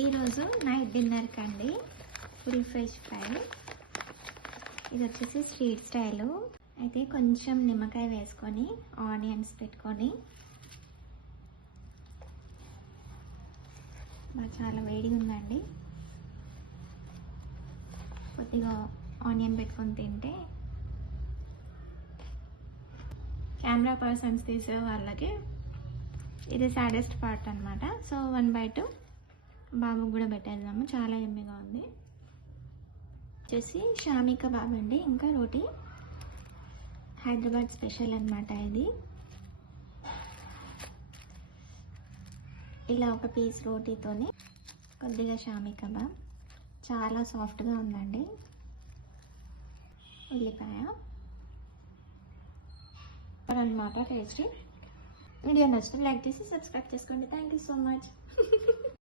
ఈరోజు నైట్ డిన్నర్కి అండి ఫుల్ ఫ్రెష్ ఫ్రై. ఇది వచ్చేసి స్ట్రీట్ స్టైలు. అయితే కొంచెం నిమ్మకాయ వేసుకొని ఆనియన్స్ పెట్టుకొని చాలా వేడిగా ఉందండి. కొద్దిగా ఆనియన్ పెట్టుకొని తింటే కెమెరా పర్సన్స్ తీసే వాళ్ళకి ఇది సాడెస్ట్ పార్ట్ అనమాట. సో 1 బైట్ బాబుకి కూడా పెట్టేద్దాము. చాలా ఎమ్మిగా ఉంది. వచ్చేసి షామీ కబాబ్ అండి, ఇంకా రోటీ. హైదరాబాద్ స్పెషల్ అనమాట ఇది. ఇలా ఒక పీస్ రోటీతోని కొద్దిగా షామీ కబాబ్ చాలా సాఫ్ట్గా ఉందండి. ఉల్లిపాయ అనమాట టేస్టీ. వీడియో నచ్చితే లైక్ చేసి సబ్స్క్రైబ్ చేసుకోండి. Thank you so much.